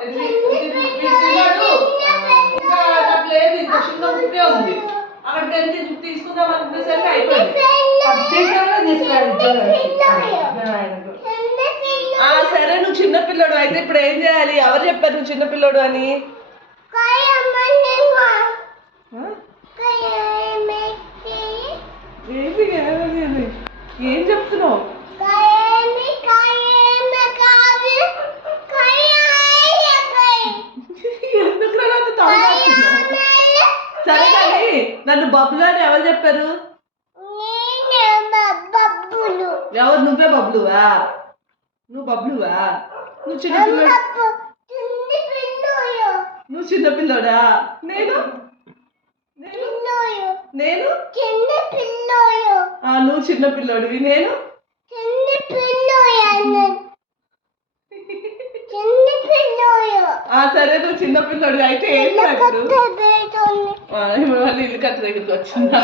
తిన్నాడు ఇంకా నాకు లేదు, ఇంకా చిన్న ముక్కే ఉంది. అక్కడ టెన్త్ తీసుకుందాం అనుకునేసరికి అయిపోయింది. సరే నువ్వు చిన్నపిల్లడు అయితే ఇప్పుడు ఏం చేయాలి? ఎవరు చెప్పారు నువ్వు చిన్నపిల్లడు అని? ఏం చెప్తున్నావు? సరే కానీ నన్ను బబ్బులు అని ఎవరు చెప్పారు? ఎవరు? నువ్వే బబ్బులువా? నువ్వు బబ్బులువా? నువ్వు చిన్నపిల్లడు? నువ్వు చిన్నపిల్లడా? నేను నేను నువ్వు చిన్నపిల్లడివి, నేను సరే నువ్వు చిన్నపిల్లడు అయితే ఏం ఇప్పుడు మళ్ళీ ఇల్లు కట్ట దగ్గరికి వచ్చిందా?